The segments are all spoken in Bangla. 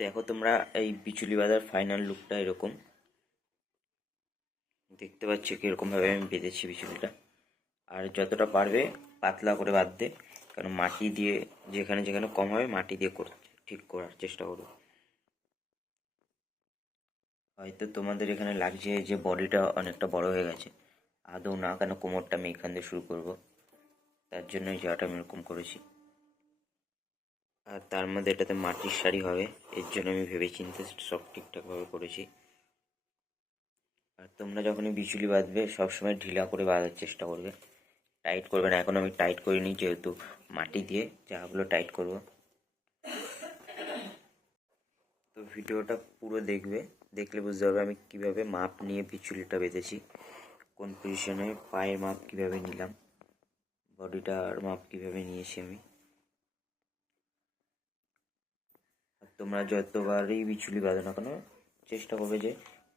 দেখো তোমরা এই বিচুলি বাঁধার ফাইনাল লুকটা এরকম। দেখতে পাচ্ছ কীরকম ভাবে আমি বেঁধেছি বিচুলিটা। আর যতটা পারবে পাতলা করে বাঁধতে, কারণ মাটি দিয়ে যেখানে যেখানে কম হবে মাটি দিয়ে ঠিক করার চেষ্টা করো হয়তো তোমাদের এখানে লাগছে যে বডিটা অনেকটা বড় হয়ে গেছে। আদৌ না কেন কোমরটা আমি এখান দিয়ে শুরু করব। তার জন্য এই জায়গাটা আমি এরকম করেছি। আর তার মধ্যে এটাতে মাটির শাড়ি হবে। এর জন্য আমি ভেবে চিন্তে সব ঠিকঠাকভাবে করেছি। আর তোমরা যখনই বিচুলি বাঁধবে সবসময় ঢিলা করে বাঁধার চেষ্টা করবে। টাইট করবে না। এখন আমি টাইট করিনি, যেহেতু মাটি দিয়ে জায়গাগুলো টাইট করব। তো ভিডিওটা পুরো দেখবে। দেখলে বুঝতে পারবে আমি কীভাবে মাপ নিয়ে বিচুলিটা বেঁধেছি, কোন পজিশনে পায়ের মাপ কীভাবে নিলাম, বডিটার মাপ কীভাবে নিয়েছি আমি। তোমরা যতবারই বিচুলি বাঁধো না কেন, চেষ্টা করবে যে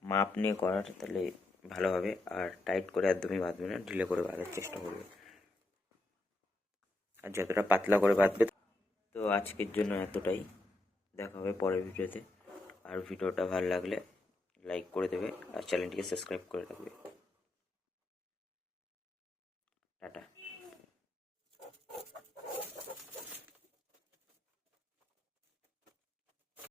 মাপ নিয়ে করার, তাহলে ভালো হবে। আর টাইট করে একদমই বাঁধবে না, ঢিলে করে বাঁধার চেষ্টা করবে। আর যতটা পাতলা করে বাঁধবে, তো আজকের জন্য এতটাই। দেখা হবে পরের ভিডিওতে আর ভিডিওটা ভালো লাগলে লাইক করে দেবে আর চ্যানেলটিকে সাবস্ক্রাইব করে রাখবে টাটা।